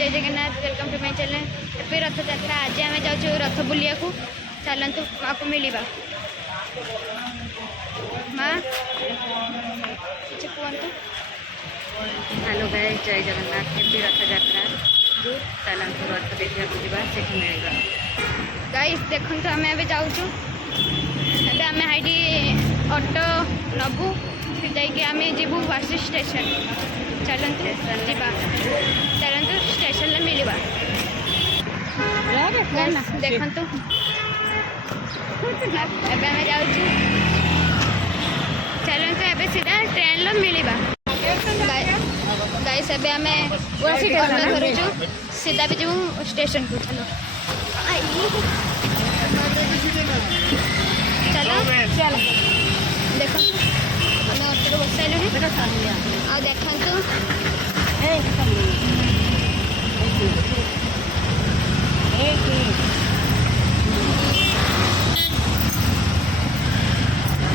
जय Jagannath welcome to my channel happy Rath Yatra. आज आम जाऊँ रथ बुलिया को चलतु माँ को मिलवा माँ किसी कहतु। हेलो गाइस जय जगन्नाथ हैप्पी रथ यात्रा चलतु रथ देखा जावा से मिलवा। गाइस देखु आम ए जाऊँ आम हाइटी ऑटो नबू फिर जाकि आम जीवु वासी स्टेशन चलतु चलतु स्टेशन मिलवा देखु एवं जाऊँ चलतु एवं सीधा ट्रेन मिलवा। गाइस एवं आम धरुचु सीधा भी जीवु स्टेशन को चलो चलो चल देख आम ऑटो बस सारे आ देखु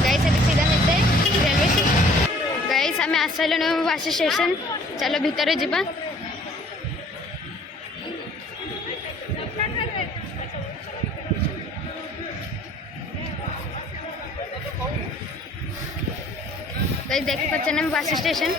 गाइस सीधा मिलते रेलवे स्टेशन। गाइस आम आसलु वासी स्टेशन चलो भितर जीवा। गाइस देख पाचे वासी स्टेशन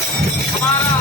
हमारा